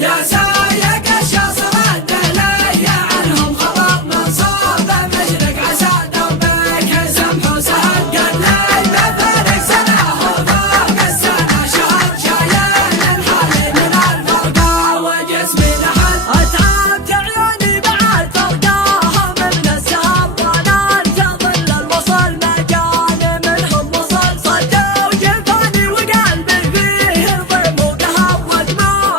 يا سايق الشاصر الدليل عنهم خبر من صوب مشرق عسى دربك سمح وسهل قد لي بفارق سنة وفوق السنة شهر شايل الحالي من الفرقة وجسمي نحل اتعبت عيوني بعد فرقاهم من السهر وانا انتظر الوصل مجاني منهم وصل صدوا جفاني وقلبي فيه ضيم وقهر ودموع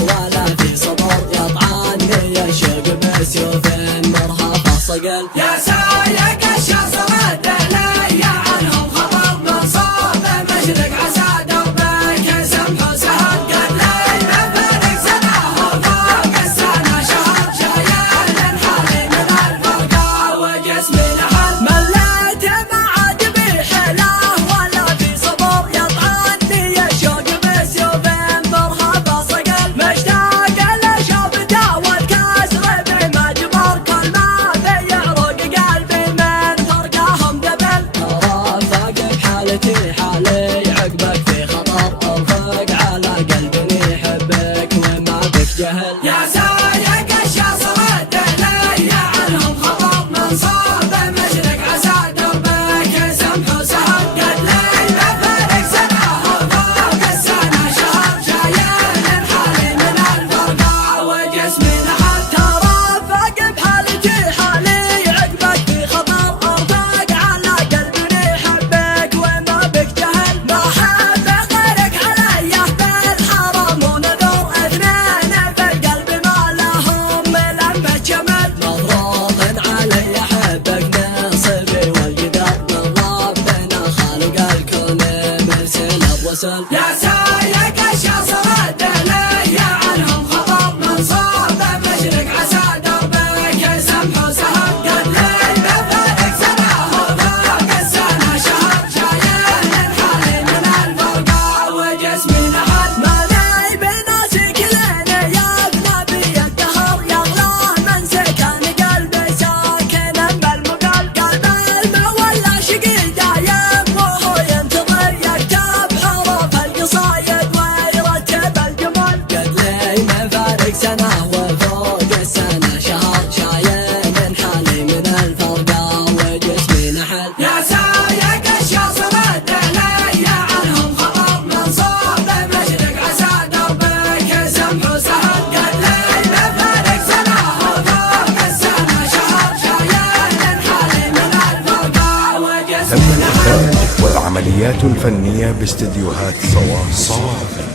ولا في صبر يطعني يشق بسيوف مرهفة صقل يا سايق الشاصر الدليل عنهم خبر من صوب مشرق عسى دربك سمح وسهل قد لي بفارق سنة وفوق السنة شهر شايل الحالي من الفرقة وجسمي نحل مليت ما عاد بي حيله ولا في صبر يطعني يشق بسيوف مرهفة صقل مشتاق لشوفته والكسر بمجمر كل ما في يعرق قلبي من فرقهم دبل رافق بحالتي حالي عقبك في خطر ارفق على قلبي يحبك وما بك جهل يا سايق الشاصر الدليل عنهم خبر من صوب مشرق عسى دربك سمح وسهل قد لي بفارق سنة وفوق السنة شهر شايل الحالي من الفرقة وجسمي نحل ترافق بحالتي حالي عقبك في خطر ارفق على قلبي يحبك وما بك جهل ما حب غيرك علي بالحرام ونذر اثنين في القلب ما لهم لمة شمل مضروط علي احبك نصبي والقدر من ربنا خالق الكون مرسل الرسل يا سايق الشاصر الدليل عنهم خبر من صوب مشرق عسى دربك سمح وسهل قد لي بفارق سنة وفوق السنة شهر شايل الحالي من الفرقة وجسمي نحل مالي بناسي كلنا يبنى بي الدهر يغلى من سكن قلبي ساكن بالمقال قلب المولى شقي دايم وهو ينتظر يكتب حروف القصايد ويرتب الجمل قد لي مفارق سنة وفوق السنة شهر شايل حالي من الفرقة وجسمي نحل يا سايق الشاصر الدليل عنهم خبر من صوب مشرق عسى دربك سمح وسهل قد لي بفارق سنة وفوق السنة شهر شايل الحالي من الفرقة تم وجسمي الإخراج والعمليات الفنية باستديوهات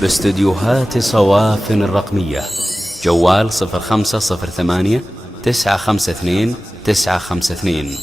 باستديوهات صواف الرقمية. جوال 0508 952 952.